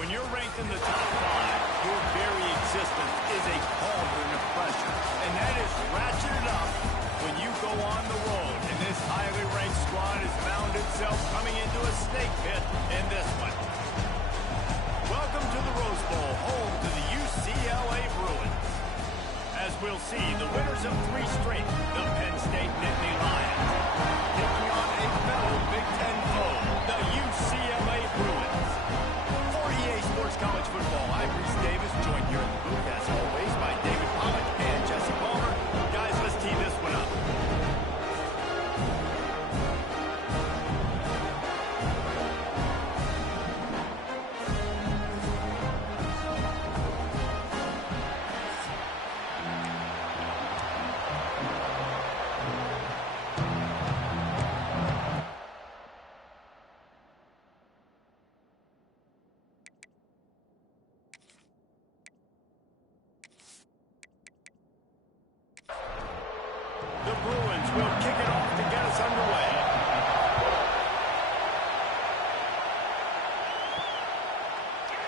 When you're ranked in the top 5, your very existence is a cauldron of pressure. And that is ratcheted up when you go on the road. And this highly ranked squad has found itself coming into a snake pit in this one. Welcome to the Rose Bowl, home to the UCLA Bruins. As we'll see, the winners of 3 straight, the Penn State Nittany Lions, taking on a fellow Big Ten foe, the UCLA Bruins. For EA Sports College Football, I'm Reese Davis, joined here in the booth, as always, by David Pollack and Jesse Palmer. Guys, let's tee this one up. The Bruins will kick it off to get us underway.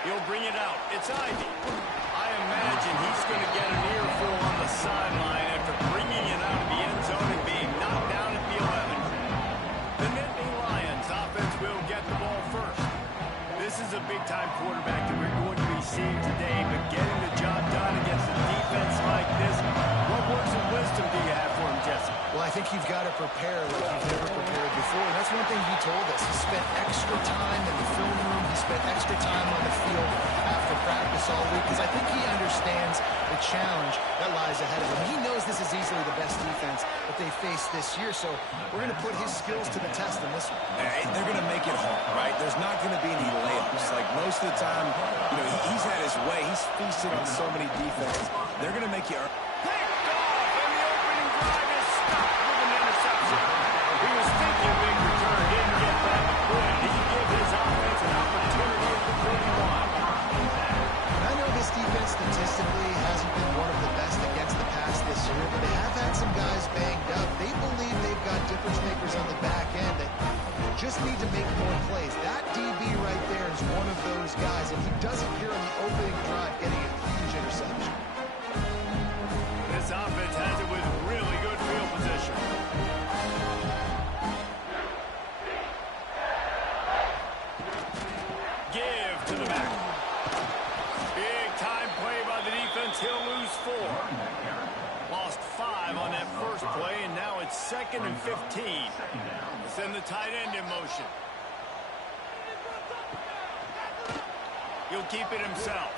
He'll bring it out. It's Ivy. I imagine he's going to get an earful on the sideline after bringing it out of the end zone and being knocked down at the 11. The Nittany Lions offense will get the ball first. This is a big-time quarterback that we're going to be seeing today, but getting the job done against a defense like this, what words of wisdom do you have for him, Jesse? Well, I think you've got to prepare like you've never prepared before. And that's one thing he told us. He spent extra time in the film room. He spent extra time on the field after practice all week because I think he understands the challenge that lies ahead of him. He knows this is easily the best defense that they face this year, so we're going to put his skills to the test in this one. They're going to make it hard, right? There's not going to be any layups. Like most of the time, he's had his way. He's feasted on so many defenses. They're going to make you earn. Picked off, and the opening drive is stopped with an interception. He was thinking a big return, didn't get that. Good. He can give his offense an opportunity at the 31. And I know this defense statistically hasn't been one of the best against the pass this year, but they have had some guys banged up. They believe they've got difference makers on the back end that just need to make more plays. That DB right there is one of those guys. If he doesn't appear on the opening drive, getting a huge interception. This offense has it with really good field position. Give to the back. Big time play by the defense. He'll lose 4. Lost 5 on that first play, and now it's 2nd and 15. Send the tight end in motion. He'll keep it himself.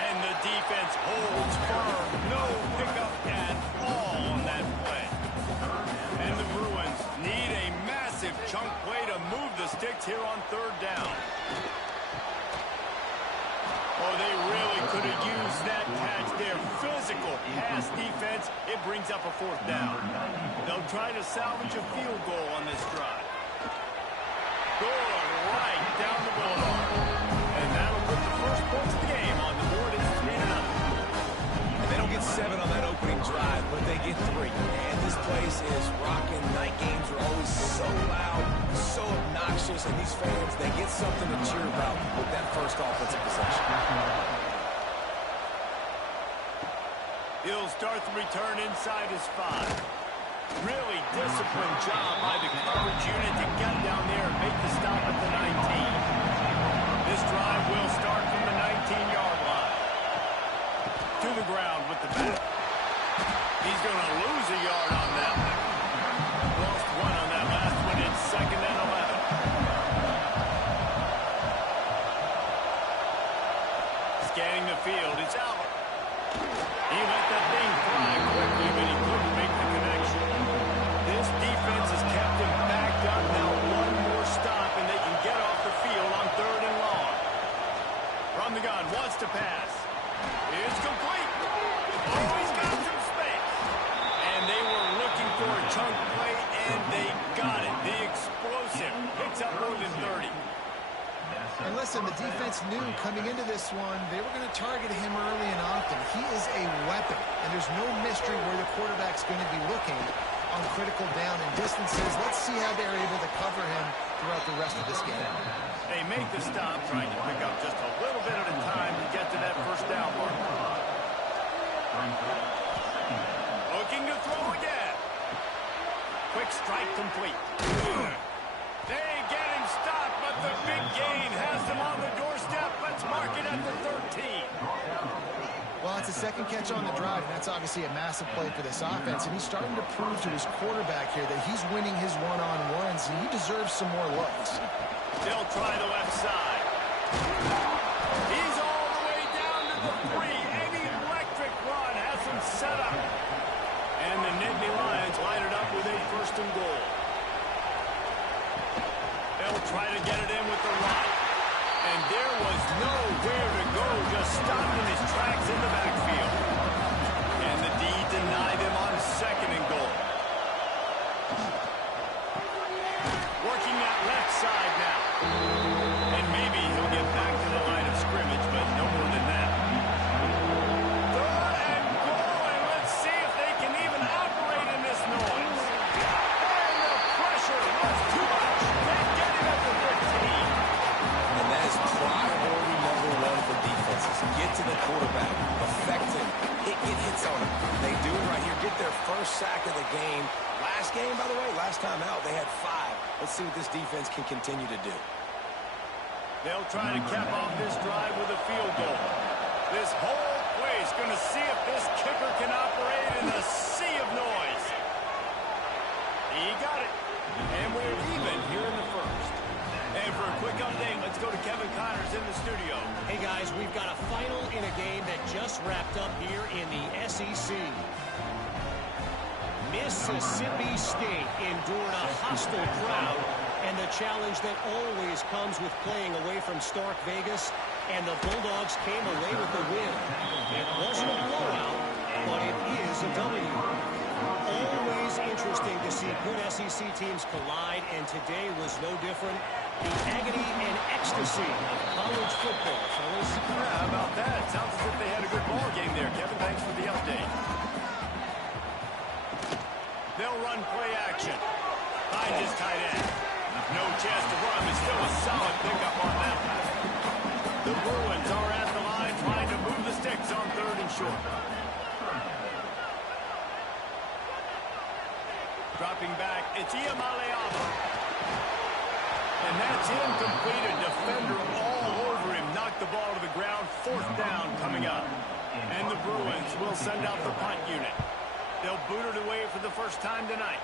And the defense holds firm. No pickup at all on that play. And the Bruins need a massive chunk play to move the sticks here on 3rd down. Oh, they really could have used that catch there. Physical pass defense. It brings up a 4th down. They'll try to salvage a field goal on this drive. Good, right down the boulevard. And that'll put the first points of the game on the board. It's 3-0. They don't get 7 on that opening drive, but they get 3. And this place is rocking. Night games are always so loud, so obnoxious, and these fans, they get something to cheer about with that first offensive possession. He'll start the return inside his 5. Really disciplined job by the coverage unit to get down there and make the stop at the 19. This drive will start from the 19-yard line. To the ground with the back. He's going to lose a yard on that one. Lost 1 on that last one. It's 2nd and 11. Scanning the field. It's Albert. He let that thing fly quickly, but he couldn't make the connection. This defense has kept him backed up. Now 1 more stop, and they can get off the field on 3rd and long. From the gun, wants to pass. It's complete. Oh, he's got some space. And they were looking for a chunk play, and they got it. The explosive picks up more than 30. And listen, the defense knew coming into this one, they were going to target him early and often. He is a weapon, and there's no mystery where the quarterback's going to be looking on critical down and distances. Let's see how they're able to cover him throughout the rest of this game. They make the stop, trying to pick up just a little bit at a time to get to that first down mark. Looking to throw again. Quick strike complete. They get him stopped, but the big gain has them on the doorstep. Let's mark it at the 13. Well, it's a second catch on the drive, and that's obviously a massive play for this offense. And he's starting to prove to his quarterback here that he's winning his one-on-ones, and he deserves some more looks. They'll try the left side. He's all the way down to the 3. Any electric run has him set up. And the Nittany Lions line it up with a first and goal. They'll try to get it in with the run. And there was nowhere to go, just stopped in his tracks in the backfield. And the D denied him on second and goal. Working that left side now. And maybe he'll get back to the line of scrimmage, but no more than that. Third and goal, and let's see if they can even operate in this noise. And the pressure was too much. They get him at the 15. And that is priority number 1 for defenses. Get to the quarterback, affect him, get hits on him. They do it right here, get their first sack of the game. Last game, by the way, last time out, they had 5. Let's see what this defense can continue to do. They'll try to cap off this drive with a field goal. This whole place going to see if this kicker can operate in a sea of noise. He got it. And we're even here in the first. And for a quick update, let's go to Kevin Connors in the studio. Hey, guys, we've got a final in a game that just wrapped up here in the SEC. Mississippi State endured a hostile crowd and the challenge that always comes with playing away from Stark Vegas, and the Bulldogs came away with the win. It wasn't a blowout, but it is a W. Always interesting to see good SEC teams collide, and today was no different. The agony and ecstasy of college football, fellas. Yeah, how about that? Sounds as if they had a good ball game there. Kevin, thanks for the update. They'll run play action. Find his tight end. No chance to run, but still a solid pickup on that one. The Bruins are at the line trying to move the sticks on 3rd and short. Dropping back, it's Iamaleava. And that's incomplete. A defender all over him. Knocked the ball to the ground. 4th down coming up. And the Bruins will send out the punt unit. They'll boot it away for the first time tonight.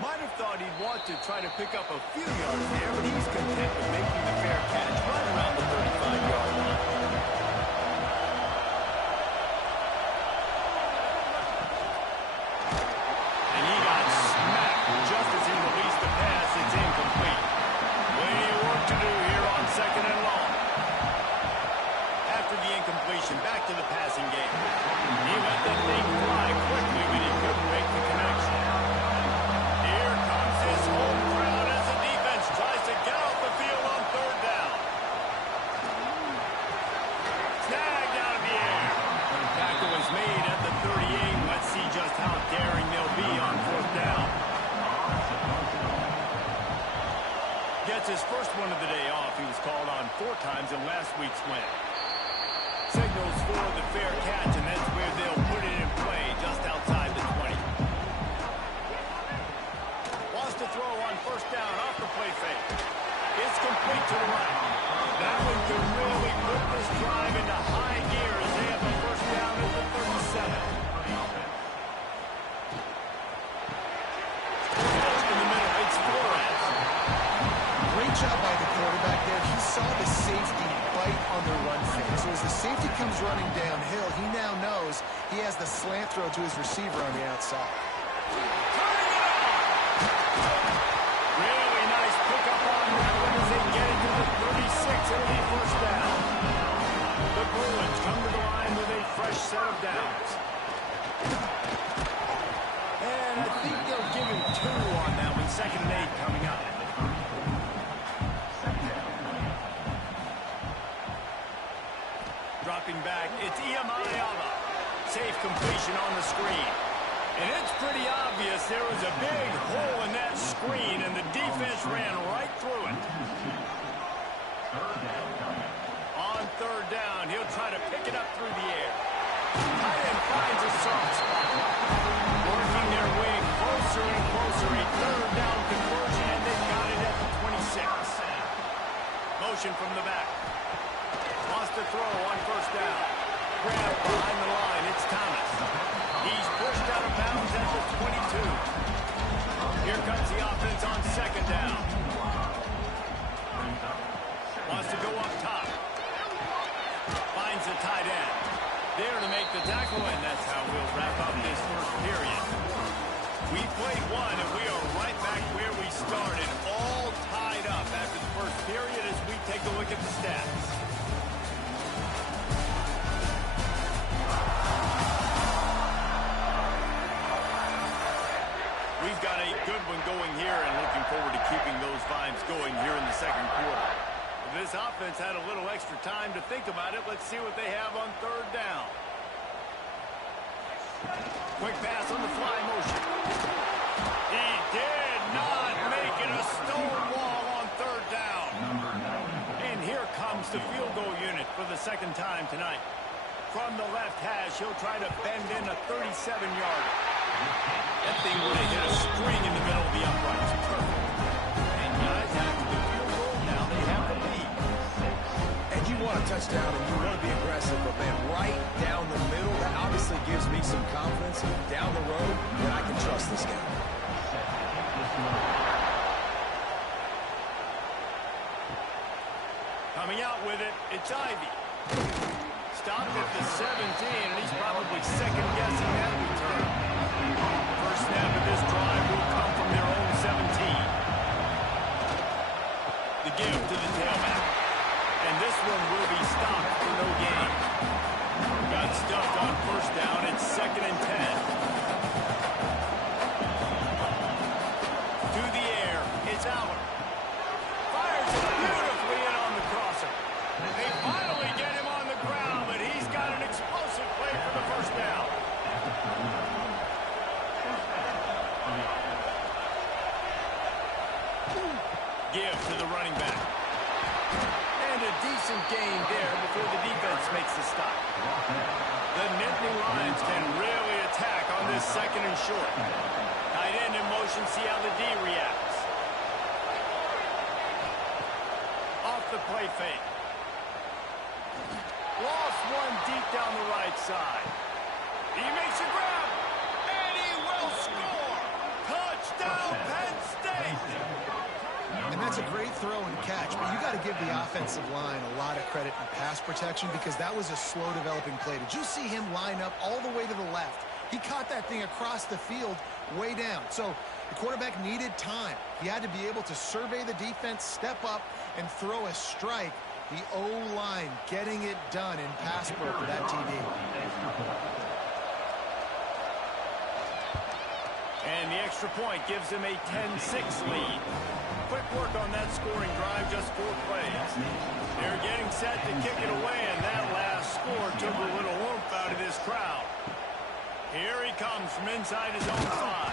Might have thought he'd want to try to pick up a few yards there, but he's content with making the fair catch right around the 35-yard line. And he got smacked just as he released the pass. It's incomplete. Plenty of work to do here on 2nd and long. After the incompletion, back to the passing game. He let that thing fly quickly, but he couldn't make the connection. Here comes his home crowd as the defense tries to get off the field on 3rd down. Snagged out of the air. Tackle was made at the 38. Let's see just how daring they'll be on 4th down. Gets his first one of the day off. He was called on 4 times in last week's win. Signals for the fair catch, and that's where they'll put it in play just outside the 20. Wants to throw on 1st down off the play fake. It's complete to the right. That one could really put this drive into high gear as they have the 1st down at the 37. In the middle, it's Flores. Great job by the quarterback there. He saw the safety bite on the run fake. So as the safety comes running downhill, he now knows he has the slant throw to his receiver on the outside. Really nice pickup on that one as they get it to the 36. It'll be 1st down. The Bruins come to the line with a fresh set of downs. And I think they'll give him 2 on that one. 2nd and 8 coming up. Dropping back, it's Iamaleava. Safe completion on the screen. And it's pretty obvious there was a big hole in that screen, and the defense ran right through it. On third down, he'll try to pick it up through the air. Tight end finds a soft spot. Working their way closer and closer. A third down conversion, and they've got it at the 26. Motion from the back. Wants to throw on first down. Grab behind the line. It's Thomas. He's pushed out of bounds at the 22. Here comes the offense on second down. Wants to go up top. Finds the tight end. There to make the tackle, and that's how we'll wrap up this first period. We played one, and we are right back where we started, all tied up after the first period as we take a look at the stats. We've got a good one going here, and looking forward to keeping those vibes going here in the second quarter. This offense had a little extra time to think about it. Let's see what they have on third down. Quick pass on the fly motion. He did not make it a stone wall on third down. And here comes the field goal unit for the second time tonight. From the left hash, he'll try to bend in a 37-yarder. That thing would have hit a string in the middle of the uprights. Perfect. And guys, after the field goal, now they have the lead. And you want a touchdown and you want to be aggressive, but man, right down the middle, that obviously gives me some confidence down the road that I can trust this guy. Coming out with it, it's Ivy. Stopped at the 17, and he's probably second-guessing that return. First snap of this drive will come from their own 17. The give to the tailback. And this one will be stopped for no gain. Got stuffed on first down. It's 2nd and 10. To the air. It's Allen. Fires it beautifully in on the crosser. They finally get him on the ground, but he's got an explosive play for the first down. Give to the running back. And a decent gain there before the defense makes the stop. The Nittany Lions can really attack on this 2nd and short. Tight end in motion, see how the D reacts. Off the play fake. Lost one deep down the right side. He makes a grab, and he will score! Touchdown, Penn State! And that's a great throw and catch, but you got to give the offensive line a lot of credit in pass protection because that was a slow developing play. Did you see him line up all the way to the left? He caught that thing across the field way down. So the quarterback needed time. He had to be able to survey the defense, step up, and throw a strike. The O-line getting it done in pass pro for that TD. And the extra point gives him a 10-6 lead. Quick work on that scoring drive, just 4 plays. They're getting set to kick it away, and that last score took a little oomph out of this crowd. Here he comes from inside his own 5.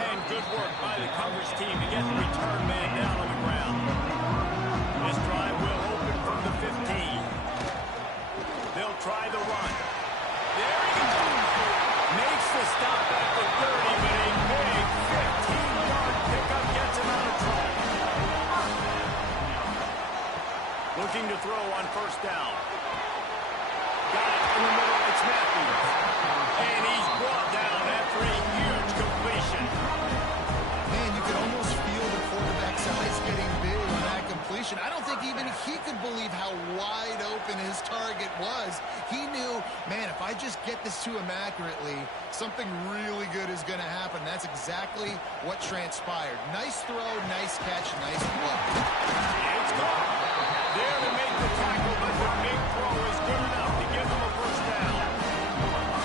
And good work by the coverage team to get the return man down on the ground. This drive will open from the 15. They'll try the run. There he goes. Makes the stop at the 30, but a big 15-yard pickup gets him out of trouble. Looking to throw on first down. Got it in the middle. It's Matthews. And he's brought down after a huge completion. Man, you can almost feel the quarterback's eyes getting big on that completion. I don't think even he could believe how wide open his target was. He knew, man, if I just get this to him accurately, something really good is going to happen. That's exactly what transpired. Nice throw, nice catch, nice play. It's gone. There to make the tackle, but the big throw is good enough to give him a first down.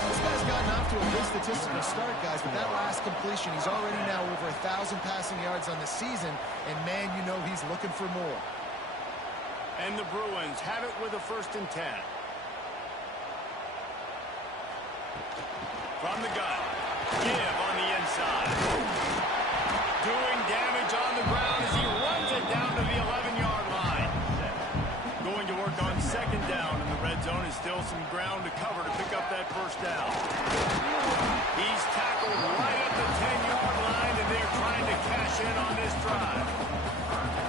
This guy's gotten off to a good statistical start, guys, but that last completion, he's already now over 1,000 passing yards on the season, and man, you know he's looking for more. And the Bruins have it with a 1st and 10. From the gun, Give on the inside. Doing damage on the ground as he runs it down to the 11-yard line. Going to work on second down in the red zone. Is still some ground to cover to pick up that first down. He's tackled right at the 10-yard line, and they're trying to cash in on this drive.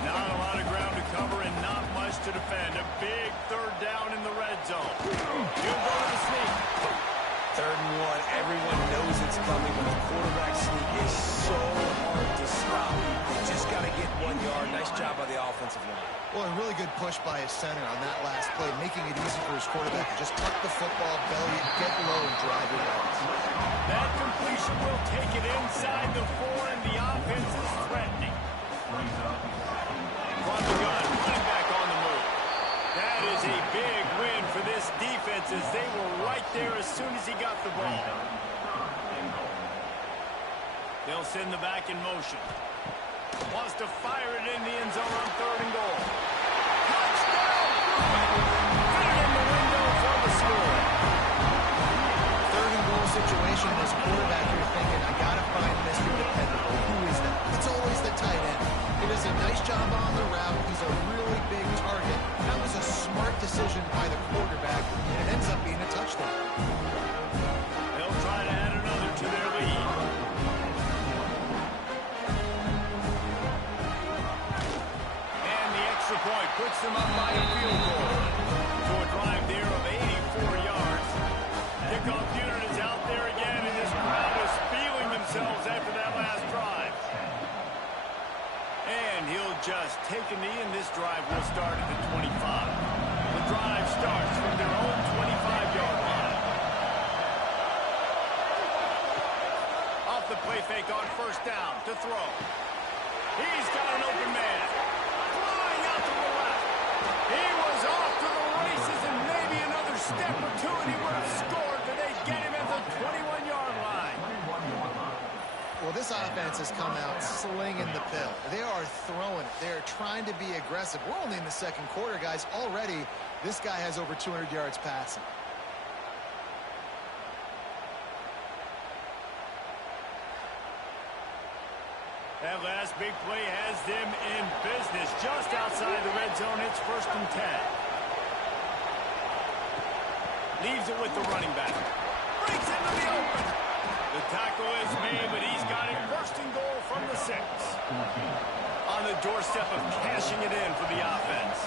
Not a lot of ground to cover and not much to defend. A big third down in the red zone. He'll go to the sneak. 3rd and 1. Everyone knows it's coming, but the quarterback sneak is so hard to stop. You just got to get 1 yard. Nice job by the offensive line. Well, a really good push by his center on that last play, making it easy for his quarterback to just tuck the football, belly it, get low, and drive it out. That completion will take it inside the 4, and the offense is threatening. From the gun, running back on the move. That is a big win for this defense as they were right there as soon as he got the ball. They'll send the back in motion. Wants to fire it in the end zone on 3rd and goal. Touchdown! Right in the window for the score. 3rd and goal situation as a quarterback, you're thinking, I got to find Mr. Dependable. Who is that? It's always the tight end. He does a nice job on the route. He's a really big target. That was a smart decision by the quarterback, and it ends up being a touchdown. They'll try to add another to their lead. And the extra point puts them up by a field goal. To a drive there of 84 yards. Kickoff unit is out there again, and this crowd is feeling themselves after that last drive. And he'll just take a knee, and this drive will start at the 25. The drive starts from their own 25-yard line. Off the play fake on 1st down to throw. He's got an open man. Flying out to the left. He was off to the races, and maybe another step or two, and he would have scored, but they get him at the 21-yard line. Well, this offense has come out slinging the pill. They are throwing it. They are trying to be aggressive. We're only in the 2nd quarter, guys. Already, this guy has over 200 yards passing. That last big play has them in business. Just outside the red zone, it's 1st and 10. Leaves it with the running back. Breaks into the open. The tackle is made, but he's got it 1st and goal from the 6. On the doorstep of cashing it in for the offense.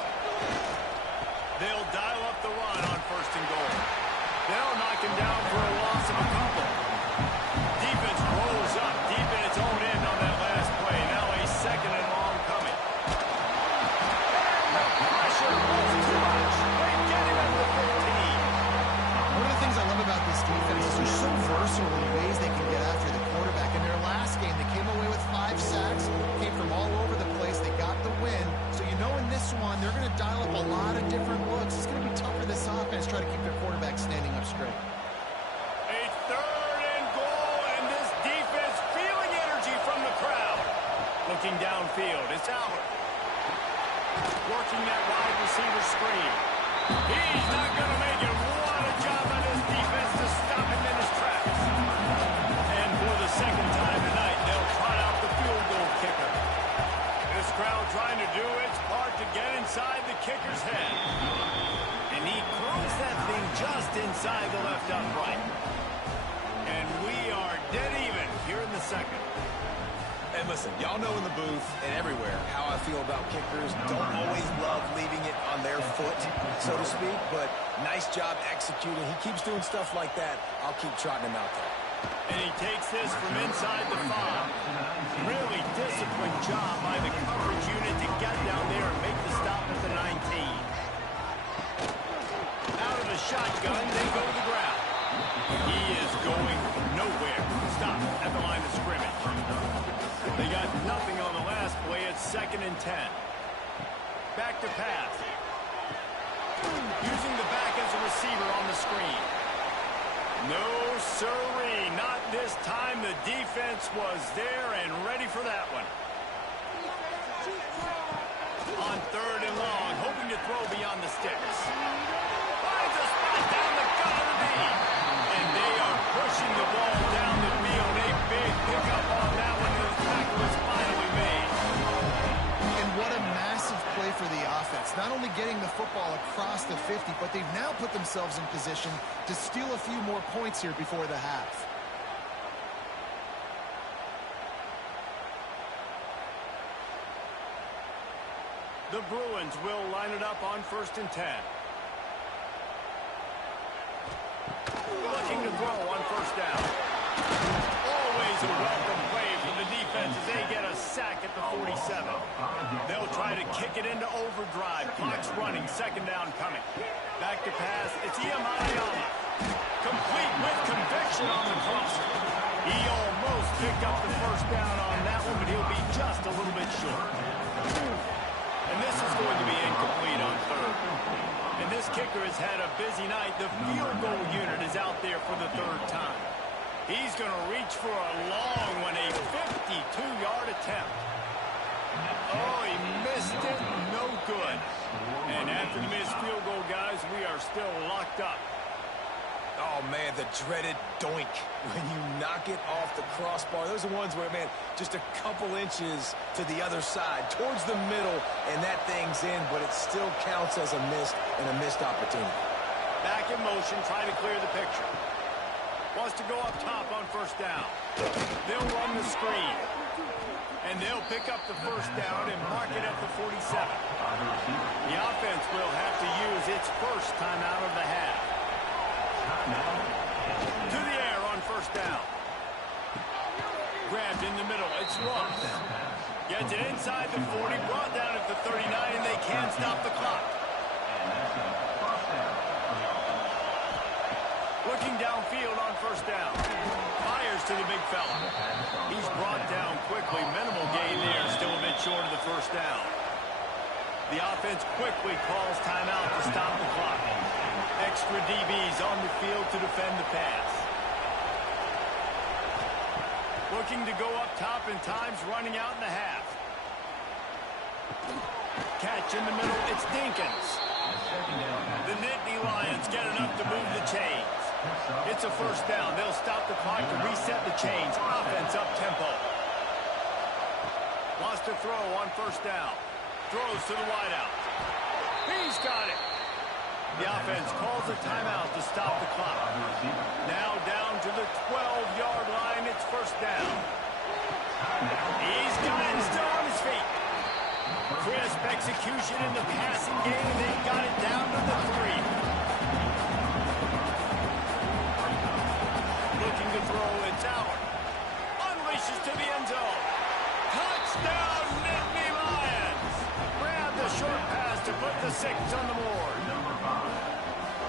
They'll dial up the run on 1st and goal. They'll knock him down for a loss of a couple. Defense rolls up deep in its own end on that last play. Now a 2nd and long coming. And the pressure was too much. They get him at the 15. One of the things I love about this defense is they're so versatile in ways they can get after the quarterback. In their last game, they came away with 5 sacks, came from all over the place. They got the win. So you know in this one, they're going to dial up a lot of different looks. It's going to be tough for this offense to try to keep their quarterback standing up straight. A 3rd and goal, and this defense feeling energy from the crowd. Looking downfield, it's Howard. Working that wide receiver screen. He's not going to make it. What a job by this defense to stop him in his tracks. And for the 2nd time tonight, they'll trot out the field goal kicker. This crowd trying to do its part to get inside the kicker's head. And he throws that thing just inside the left upright. And we are dead even here in the 2nd. And listen, y'all know in the booth and everywhere how I feel about kickers. Don't always love leaving it on their foot, so to speak, but nice job executing. He keeps doing stuff like that. I'll keep trotting him out there. And he takes this from inside the 5. Really disciplined job by the coverage unit to get down there and make the stop at the 19. Out of the shotgun, they go to the ground. He is going nowhere. Stop at the line of scrimmage. They got nothing on the last play. It's 2nd and 10. Back to pass. Using the back as a receiver on the screen. No, sirree. Not this time. The defense was there and ready for that one. On 3rd and long, hoping to throw beyond the sticks. Finds a spot down the gut of the knee. And they are pushing the ball down the field pick up on that one. His tackle is finally made. And what a massive play for the offense. Not only getting the football across the 50, but they've now put themselves in position to steal a few more points here before the half. The Bruins will line it up on 1st and 10. Looking to throw on 1st down. Always a welcome play from the defense as they get a sack at the 47. They'll try to kick it into overdrive. Clock's running, 2nd down coming. Back to pass, it's Iyamala. Complete with conviction on the crosser. He almost picked up the 1st down on that one, but he'll be just a little bit short. And this is going to be incomplete on 3rd. And this kicker has had a busy night. The field goal unit is out there for the 3rd time. He's going to reach for a long one, a 52-yard attempt. Oh, he missed it. No good. And after the missed field goal, guys, we are still locked up. Oh, man, the dreaded doink when you knock it off the crossbar. Those are ones where, man, just a couple inches to the other side, towards the middle, and that thing's in, but it still counts as a missed opportunity. Back in motion, trying to clear the picture. Wants to go up top on 1st down. They'll run the screen. And they'll pick up the 1st down and mark it at the 47. The offense will have to use its 1st timeout of the half. To the air on 1st down. Grabbed in the middle. It's Ross. Gets it inside the 40. Brought down at the 39, and they can't stop the clock. Looking downfield on 1st down. Fires to the big fella. He's brought down quickly. Minimal gain there. Still a bit short of the 1st down. The offense quickly calls timeout to stop the clock. Extra DBs on the field to defend the pass. Looking to go up top, and time's running out in the half. Catch in the middle, it's Dinkins. The Nittany Lions get enough to move the chains. It's a 1st down. They'll stop the clock to reset the chains. Offense up tempo. Wants to throw on 1st down. Throws to the wideout. He's got it. The offense calls a timeout to stop the clock. Now down to the 12-yard line. It's 1st down. He's got it, still on his feet. Crisp execution in the passing game. They got it down to the 3. Looking to throw, it's Allen. Unleashes to the end zone. Touchdown, Nittany Lions. Grab the short pass to put the 6 on the board.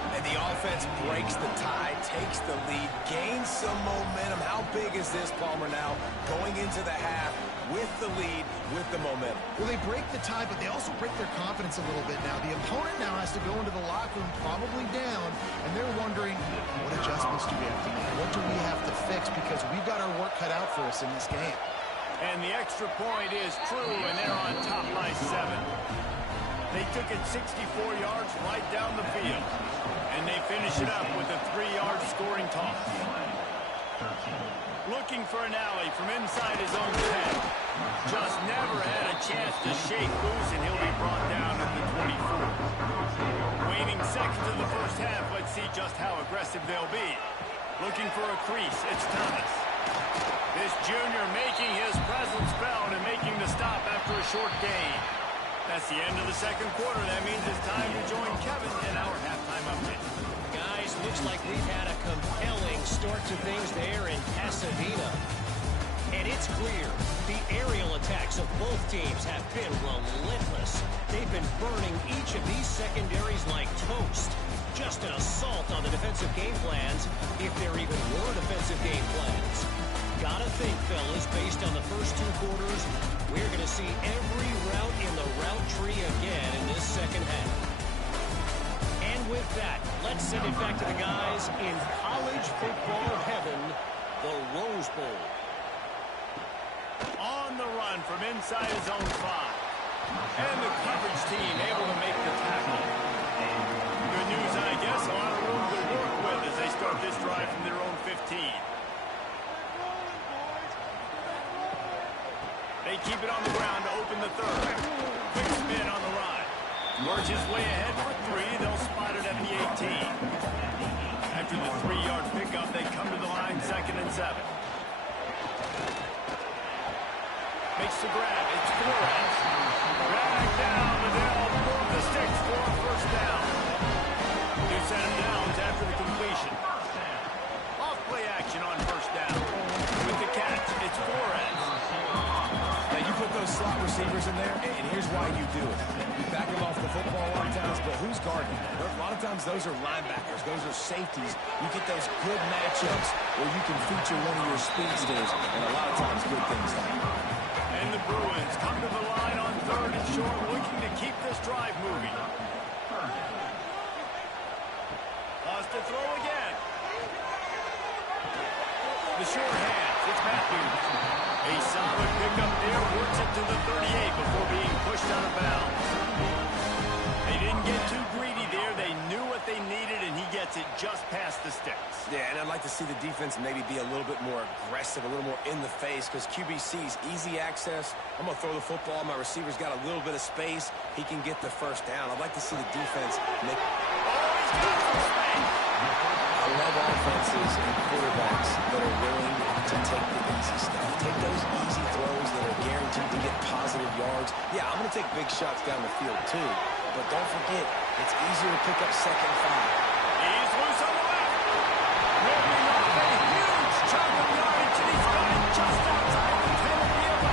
And the offense breaks the tie, takes the lead, gains some momentum. How big is this, Palmer, now going into the half with the lead, with the momentum? Well, they break the tie, but they also break their confidence a little bit now. The opponent now has to go into the locker room probably down, and they're wondering, what adjustments do we have to make? What do we have to fix? Because we've got our work cut out for us in this game. And the extra point is true, and they're on top by 7. They took it 64 yards right down the field. And they finish it up with a 3-yard scoring toss. Looking for an alley from inside his own 10. Just never had a chance to shake loose, and he'll be brought down at the 24. Waning seconds in the 1st half. Let's see just how aggressive they'll be. Looking for a crease. It's Thomas. This junior making his presence felt and making the stop after a short gain. That's the end of the 2nd quarter. That means it's time to join Kevin in our halftime update. Guys, looks like we've had a compelling start to things there in Pasadena. And it's clear the aerial attacks of both teams have been relentless. They've been burning each of these secondaries like toast. Just an assault on the defensive game plans, if there even were defensive game plans. Gotta think, fellas, based on the first 2 quarters, we're going to see every route in the route tree again in this 2nd half. And with that, let's send it back to the guys in college football heaven, the Rose Bowl. On the run from inside his own 5. And the coverage team able to make the tackle. Good news, I guess, a lot of room to work with as they start this drive from their own 15. They keep it on the ground to open the third. Quick spin on the run. Lurches way ahead for 3. They'll spot it at the 18. After the 3-yard pickup, they come to the line, 2nd and 7. Makes the grab. It's Flores. Drag down, and they'll move the sticks for a first down. New set of downs after the completion. Off play action on first down. With the catch, it's Flores. Now, you put those slot receivers in there, and here's why you do it. You back them off the football a lot of times, but who's guarding? A lot of times those are linebackers. Those are safeties. You get those good matchups where you can feature one of your speedsters, and a lot of times good things happen. And the Bruins come to the line on 3rd and short, looking to keep this drive moving. Lost to throw again. The short hands, it's Matthews. A solid pickup there, works it to the 38 before being pushed out of bounds. They didn't get too greedy there. They knew what they needed, and he gets it just past the sticks. Yeah, and I'd like to see the defense maybe be a little bit more aggressive, a little more in the face, because QBC's easy access. I'm going to throw the football. My receiver's got a little bit of space. He can get the first down. I'd like to see the defense make... He's got some space. I love offenses and quarterbacks that are willing to take the easy stuff. Take those easy throws that are guaranteed to get positive yards. Yeah, I'm going to take big shots down the field too. But don't forget, it's easier to pick up 2nd and 5. He's loose on the left. Ripping off a huge chunk of yardage, and he's got it just outside the 10 of the 11.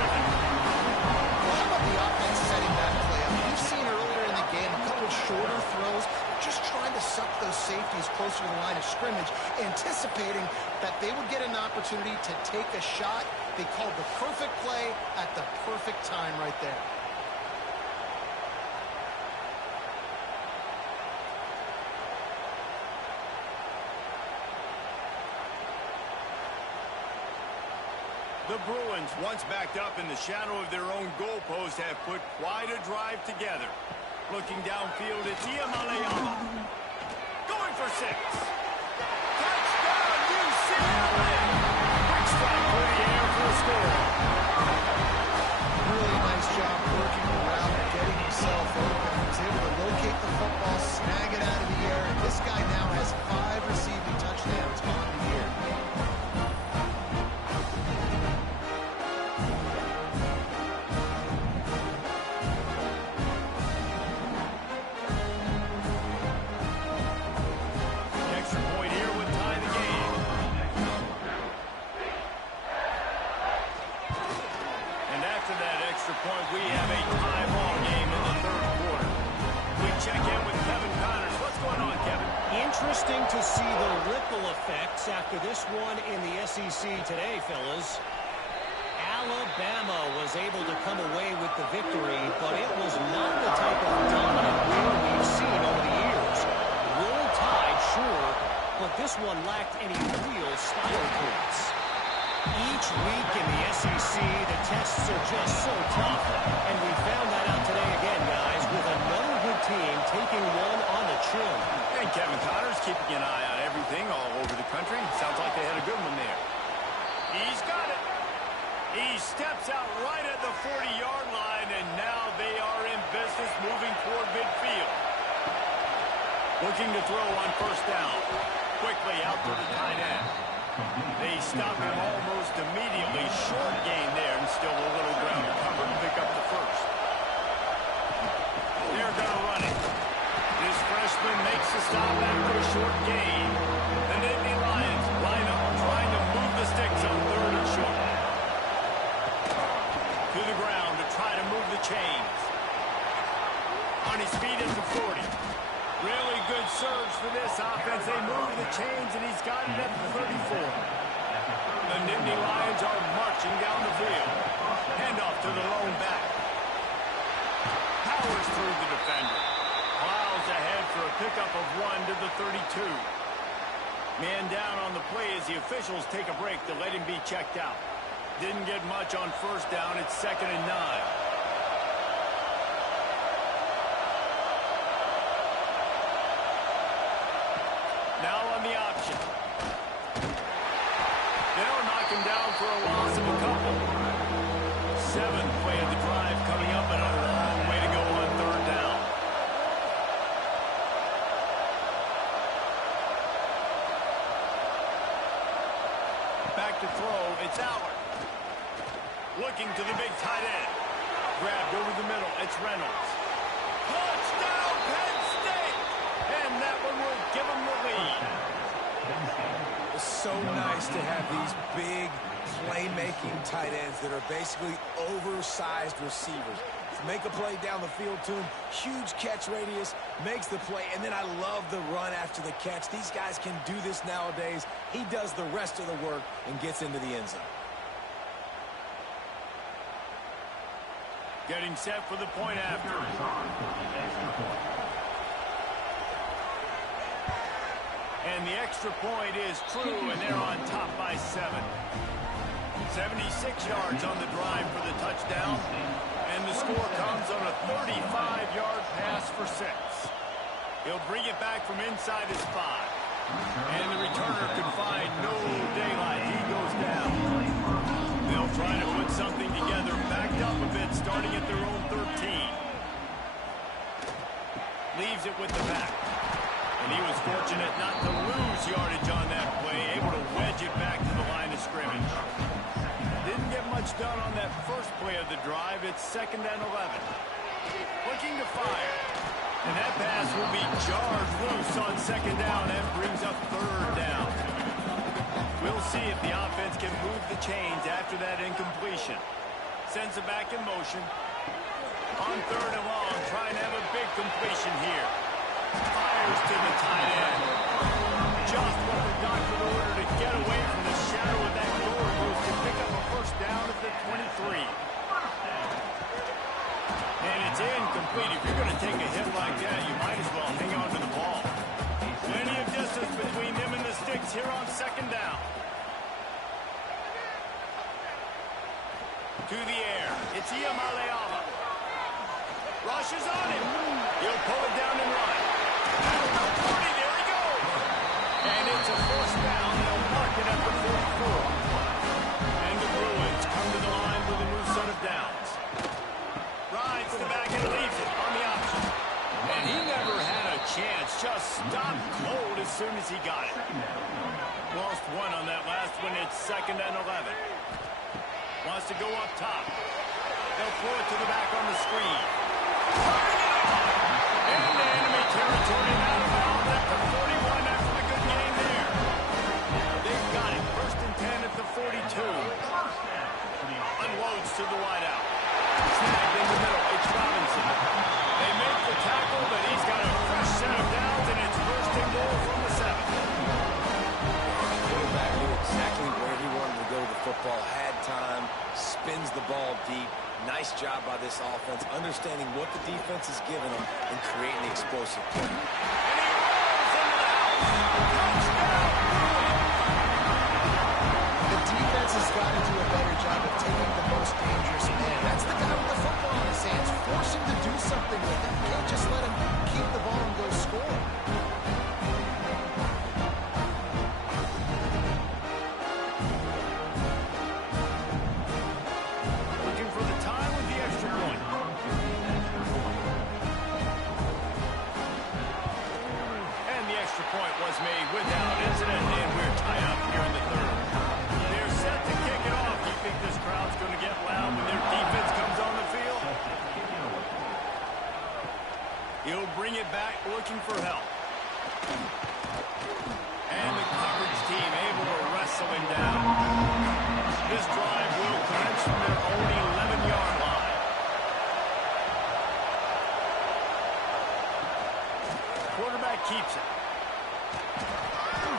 Well, how about the offense setting that play up? You've seen earlier in the game a couple shorter throws, just trying to suck those safeties closer to the line of scrimmage, anticipating that they would get an opportunity to take a shot. They called the perfect play at the perfect time right there. The Bruins, once backed up in the shadow of their own goalpost, have put quite a drive together. Looking downfield, it's Iamaleava. Going for 6. Touchdown, UCLA! Quick strike for the air for a score. Really nice job working around and getting himself open. He was able to locate the football, snag it out of the air, and this guy now has 5 receiving touchdowns on the year. We have a tie ball game in the 3rd quarter. We check in with Kevin Connors. What's going on, Kevin? Interesting to see the ripple effects after this one in the SEC today, fellas. Alabama was able to come away with the victory, but it was not the type of dominant win we've seen over the years. Really tied, sure, but this one lacked any real style points. Each week in the SEC, the tests are just so tough, and we found that out today again, guys, with another good team taking one on the chin. And Kevin Connors keeping an eye on everything all over the country. Sounds like they had a good one there. He's got it. He steps out right at the 40-yard line, and now they are in business moving toward midfield. Looking to throw on first down. Quickly out to the tight end. They stop him almost immediately. Short gain there, and still a little ground to cover to pick up the first. They're going to run it. This freshman makes the stop after a short gain. The Nittany Lions line up trying to move the sticks on 3rd and short. To the ground to try to move the chains. On his feet at the 40. Really good surge for this offense. They move the chains, and he's got it at the 34. The Nittany Lions are marching down the field. Handoff to the lone back. Powers through the defender. Plows ahead for a pickup of 1 to the 32. Man down on the play as the officials take a break to let him be checked out. Didn't get much on first down. It's 2nd and 9. Now on the option. They'll knock him down for a loss of a couple. 7th play of the drive coming up, but a long way to go on 3rd down. Back to throw. It's Allen. Looking to the big tight end. Grabbed over the middle. It's Reynolds. Touchdown, Penn State! And that one will give them the lead. It's so nice to have these big playmaking tight ends that are basically oversized receivers. Make a play down the field to him, huge catch radius, makes the play, and then I love the run after the catch. These guys can do this nowadays. He does the rest of the work and gets into the end zone. Getting set for the point after. And the extra point is true, and they're on top by 7. 76 yards on the drive for the touchdown. And the score comes on a 35-yard pass for 6. He'll bring it back from inside his 5. And the returner can find no daylight. He goes down. They'll try to put something together, backed up a bit, starting at their own 13. Leaves it with the back. And he was fortunate not to lose yardage on that play, able to wedge it back to the line of scrimmage. Didn't get much done on that first play of the drive. It's 2nd and 11. Looking to fire. And that pass will be jarred loose on 2nd down and brings up 3rd down. We'll see if the offense can move the chains after that incompletion. Sends it back in motion. On 3rd and long, trying to have a big completion here. Fires to the tight end. Just what the doctor ordered to get away from the shadow of that goal post to pick up a 1st down at the 23. And it's incomplete. If you're going to take a hit like that, you might as well hang on to the ball. Plenty of distance between them and the sticks here on 2nd down. To the air. It's Iamaleava. Rushes on him. He'll pull it down and run. At the 40, there he goes. And it's a 1st down. They'll mark it at the 44. And the Bruins come to the line with a new set of downs. Rides the back and leaves it on the option. And he never had a chance. Just stopped cold as soon as he got it. Lost 1 on that last one. It's 2nd and 11. Wants to go up top. They'll throw it to the back on the screen. Into enemy territory and out of bounds at the 41 after the good game there. They've got it. 1st and 10 at the 42. Unloads to the wideout. Snagged in the middle. It's Robinson. They make the tackle, but he's got a fresh set of downs, and it's 1st and goal from the 7. The quarterback knew exactly where he wanted to go with the football, had time, spins the ball deep. Nice job by this offense, understanding what the defense is giving them and creating the explosive play. And he rolls into the house. Touchdown! The defense has got to do a better job of taking the most dangerous man. That's the guy with the football in his hands. Force him to do something with it. You can't just let him keep the ball and go score. Looking for the time with the extra point. And the extra point was made without incident, and we're tied up here in the 3rd. They're set to kick it off. You think this crowd's going to get loud when their defense comes on the field? He'll bring it back looking for help. And the coverage team able to wrestle him down. This drive will commence from their own 11-yard line. Quarterback keeps it.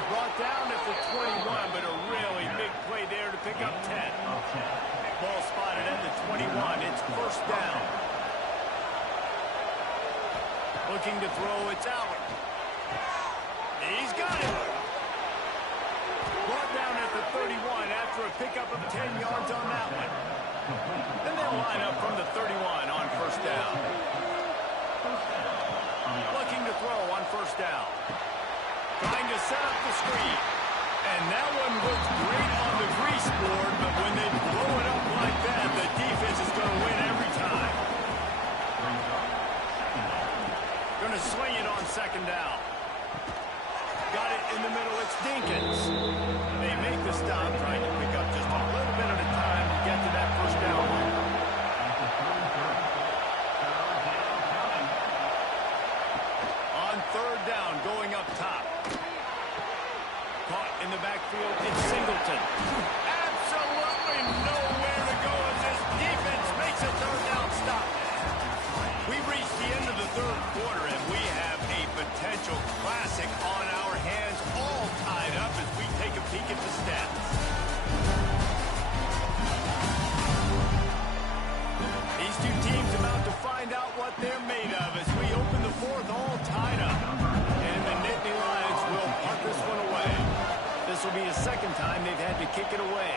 Brought down at the 21, but a really big play there to pick up 10. Ball spotted at the 21. It's 1st down. Looking to throw, it's Allen. He's got it. Brought down at the 31 after a pickup of 10 yards on that one. And they'll line up from the 31 on 1st down. Looking to throw on 1st down. Trying to set up the screen. And that one looks great on the grease board, but when they blow it up like that, the defense is going to win every time. Going to swing it on second down. Got it in the middle. It's Dinkins. They make the stop, trying to pick up just a little bit at a time to get to that first down. On third down, going up top. Caught in the backfield, it's Singleton. Absolutely nowhere to go as this defense makes a third down stop. We've reached the end of the third quarter, and we have a potential classic on our hands, all tied up as we take a peek at the stats. These two teams about to find out what they're made of as we open the fourth, all tied up. And the Nittany Lions will punt this one away. This will be the second time they've had to kick it away.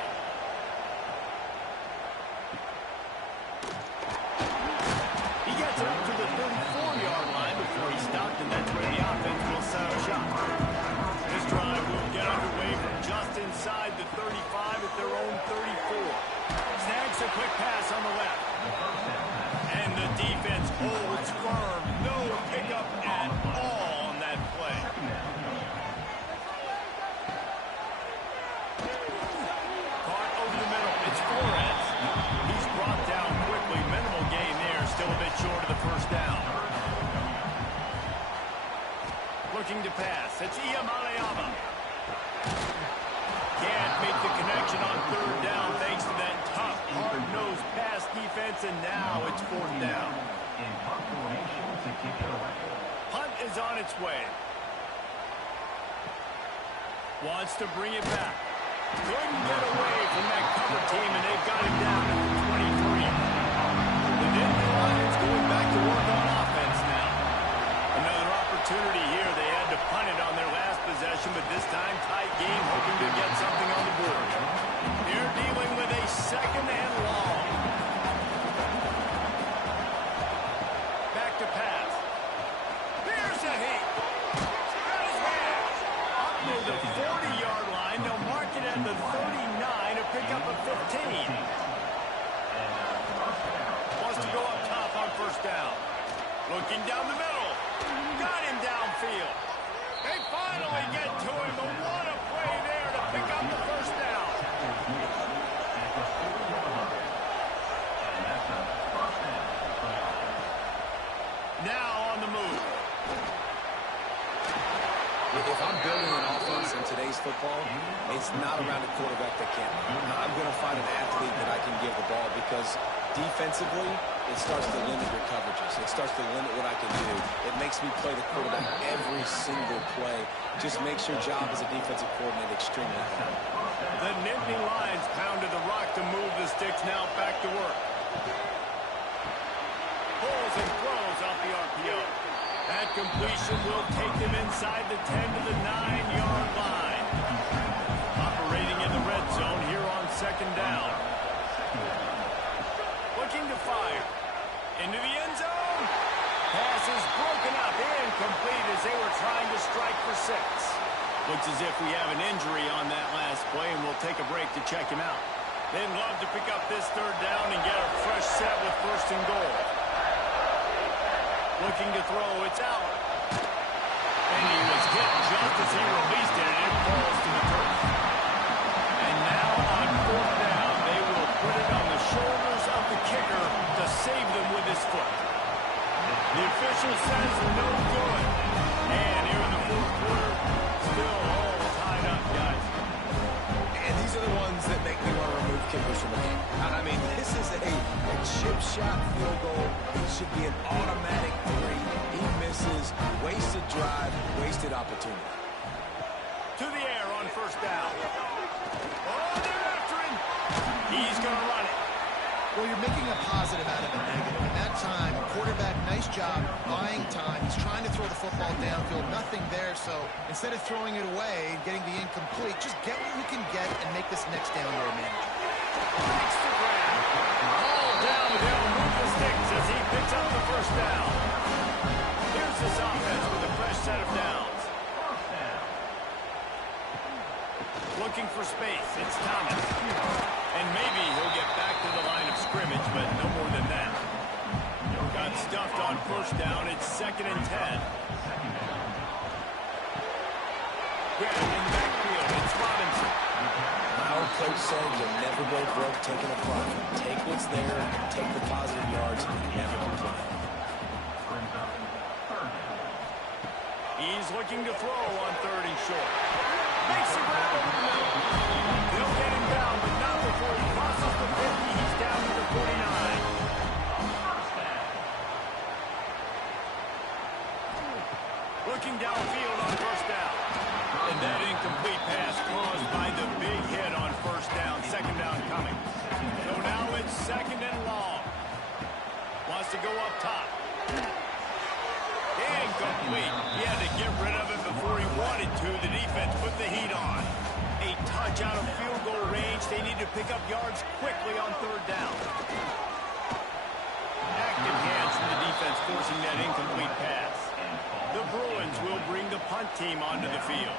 He gets it up to the 34-yard line before he stopped, and that's where the offense will set up shop. This drive will get underway from just inside the 35 at their own 34. Snags a quick pass on the left. And the defense holds firm. No pickup at all on that play. Caught over the middle. It's Flores. He's brought down quickly. Minimal gain there. Still a bit short of the first down. Looking to pass. It's Iyamaleava. Can't make the connection on third down thanks to that tough, hard-nosed pass defense, and now it's fourth down. Punt is on its way. Wants to bring it back. Couldn't get away from that cover team, and they've got him down at the 23. The Nittany Lions going back to work on offense now. Another opportunity here. They had to punt it on their last possession, but this time tight game, hoping to get something on the board. They're dealing with a second and long. Back to pass. Here's a hit. Got his hands. Up near the 40-yard line. They'll mark it at the 39 to pick up a 15. Wants to go up top on first down. Looking down the middle. Got him downfield. They finally get to him, but what a play there to pick up the first down. Now on the move. If I'm building an offense in today's football, it's not around a quarterback that can't. I'm going to find an athlete that I can give the ball because defensively, it starts to limit your coverages. It starts to limit what I can do. It makes me play the quarterback every single play. Just makes your job as a defensive coordinator extremely hard. The Nittany Lions pounded the rock to move the sticks. Now back to work. Pulls and throws off the RPO. That completion will take them inside the 10 to the 9-yard line. Operating in the red zone here on second down. Looking to fire. Into the end zone. Pass is broken up. Incomplete as they were trying to strike for 6. Looks as if we have an injury on that last play, and we'll take a break to check him out. They'd love to pick up this third down and get a fresh set with first and goal. Looking to throw, it's Allen. And he was hit just as he released it, and it falls to the turf. And now on fourth down, they will put it on the shoulders of the kicker to save them with his foot. The official says no good. And here in the fourth quarter, still all tied up, guys. And these are the ones that make me want to remove kickers from the game. I mean, this is a chip shot field goal. It should be an automatic 3. He misses. Wasted drive, wasted opportunity. To the air on first down. Oh, they're after him. He's going to run it. Well, you're making a positive out of a negative. In that time, quarterback, nice job, buying time. He's trying to throw the football downfield. Nothing there, so instead of throwing it away and getting the incomplete, just get what you can get and make this next down your manager. Makes the grab. All down, they'll move the sticks as he picks up the first down. Here's this offense with a fresh set of downs. Looking looking for space. It's Thomas. And maybe he'll get back to the line of scrimmage, but no more than that. Got stuffed on first down. It's 2nd and 10. Grab in the backfield. It's Robinson. Our coach said you'll never go broke taking a profit. Take what's there, take the positive yards, and never complain. He's looking to throw on 3rd and short. Makes the grab over the middle. They'll get him down, but not before he crosses the 50. He's down to the 49. Looking downfield on first down. And that incomplete pass caused by the big hit on first down. 2nd down coming. So now it's 2nd and long. Wants to go up top. Incomplete. He had to get rid of it before he wanted to. The defense put the heat on. A touch out of field goal range. They need to pick up yards quickly on 3rd down. Active hands from the defense forcing that incomplete pass. The Bruins will bring the punt team onto the field.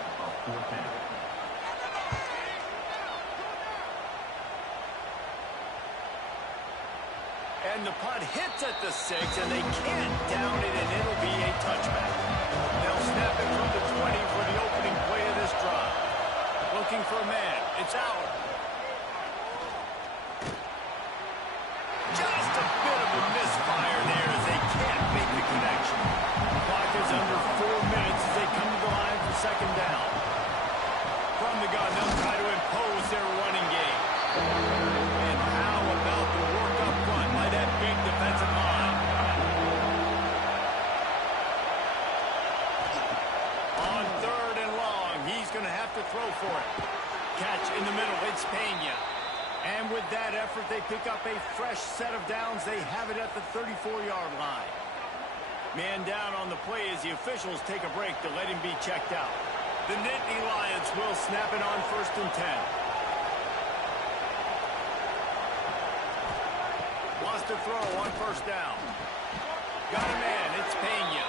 And the punt hits at the 6, and they can't down it, and it'll be a touchback. They'll snap it from the 20 for the opening play of this drive. Looking for a man. It's out. Just a bit of a misfire there as they can't make the connection. The clock is under 4 minutes as they come to the line for 2nd down. From the gun, they'll try to impose their running game. And how about the work up front by that big defensive line? On 3rd and long, he's going to have to throw for it. Catch in the middle, it's Pena. And with that effort, they pick up a fresh set of downs. They have it at the 34-yard line. Man down on the play as the officials take a break to let him be checked out. The Nittany Lions will snap it on 1st and 10. Wants to throw on 1st down. Got a man, it's Pena.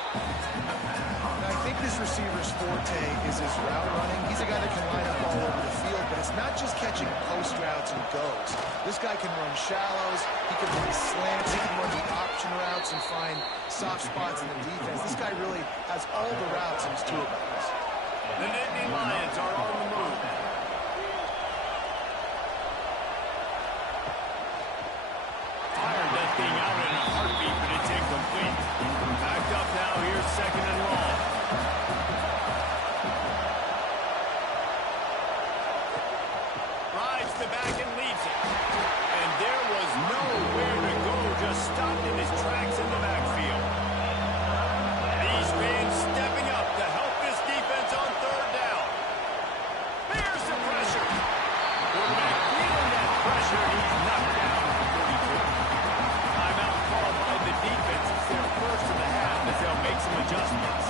I think this receiver's forte is his route running. He's a guy that can line up all over the field, but it's not just catching post routes and goes. This guy can run shallows, he can run slants, he can run the option routes and find soft spots in the defense. This guy really has all the routes in his toolbox. The Nittany Lions are on the move. Fired that thing out in a heartbeat, but it's incomplete. Backed up now, here's 2nd and long. Rides the back and leaves it. And there was nowhere to go, just stopped in his tracks in the backfield. These fans stepping up to help this defense on 3rd down. There's the pressure. Quarterback feeling that pressure. He's knocked down at the 32. Timeout called by the defense. It's their first of the half as they'll make some adjustments.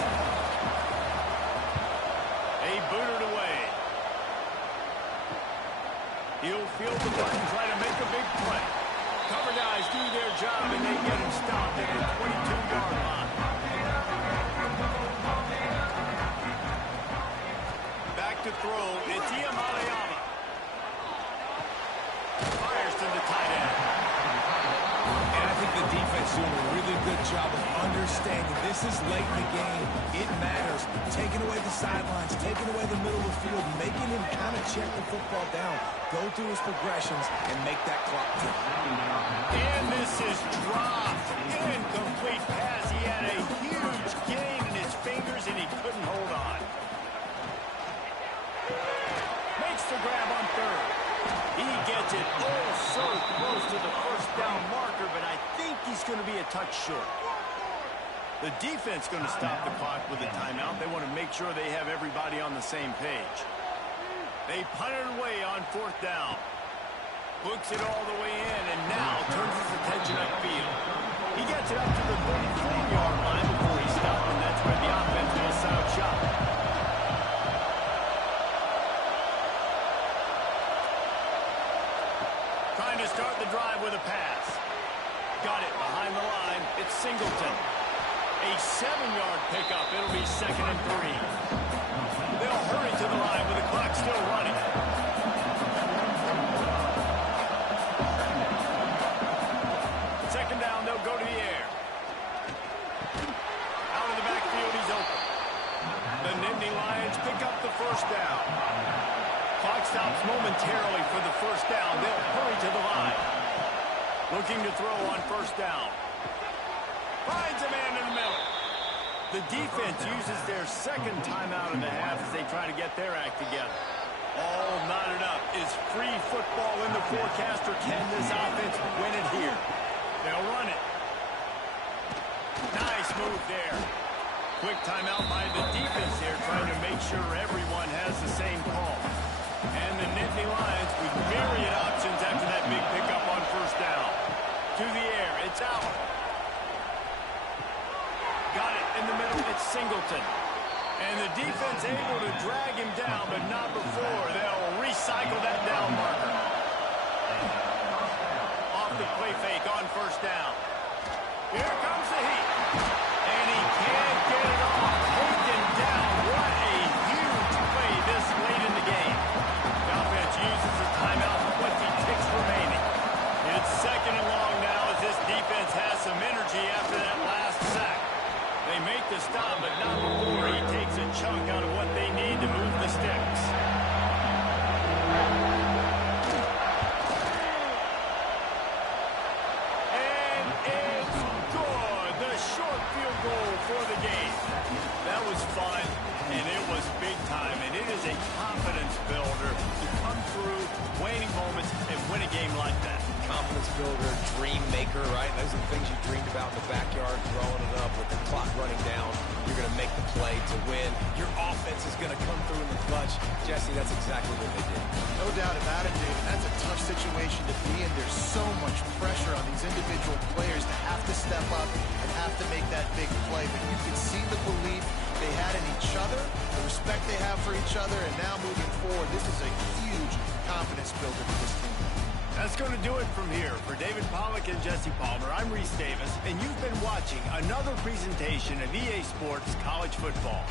They booted away. He'll field the ball and try to make a big play. Cover guys do their job, and they get him stopped at the 22-yard line. Back to throw. It's Iyamaleama. Fires to the tight end. And I think the defense doing a really good job of understanding this is late in the game. It matters. Taking away the sidelines, taking away the middle of the field, making him kind of check the football down, go through his progressions, and make that clock tick. And this is dropped. Incomplete pass. He had a huge gain in his fingers, and he couldn't hold on. Makes the grab on 3rd. He gets it oh so close to the 1st down marker, but I think he's going to be a touch short. The defense going to stop the clock with a timeout. They want to make sure they have everybody on the same page. They punt it away on 4th down. Books it all the way in, and now turns his attention upfield. He gets it up to the 34-yard line before he stopped, and that's where the offense will set up shop. Trying to start the drive with a pass. Got it behind the line. It's Singleton. A 7-yard pickup. It'll be 2nd and 3. They'll hurry to the line with the clock still running. first down. Clock stops momentarily for the first down. They'll hurry to the line. Looking to throw on first down. Finds a man in the middle. The defense uses their second timeout in the half as they try to get their act together. All knotted up. Is free football in the forecast, or can this offense win it here? They'll run it. Nice move there. Quick timeout by the defense here, trying to make sure everyone has the same call. And the Nittany Lions with myriad options after that big pickup on first down. To the air, it's out. Got it in the middle, it's Singleton. And the defense able to drag him down, but not before. They'll recycle that down marker. Off the play fake on first down. Here comes the heat. And he can't get it off. Taken down. What a huge play this late in the game. The offense uses a timeout with 20 ticks remaining. It's second and long now as this defense has some energy after that last sack. They make the stop, but not before he takes a chunk out of what they need to move the sticks. And it's good. The short field goal for the game. That was fun, and it was big time, and it is a confidence builder to come through waning moments and win a game like that. Confidence builder, dream maker, right? Those are the things you dreamed about in the backyard, throwing it up with the clock running down. You're going to make the play to win. Your offense is going to come through in the clutch. Jesse, that's exactly what they did. No doubt about it, David. That's a tough situation to be in. There's so much pressure on these individual players to have to step up and have to make that big play. But you can see the belief they had in each other, the respect they have for each other, and now moving forward, this is a huge confidence builder for this team. That's going to do it from here. For David Pollack and Jesse Palmer, I'm Reese Davis, and you've been watching another presentation of EA Sports College Football.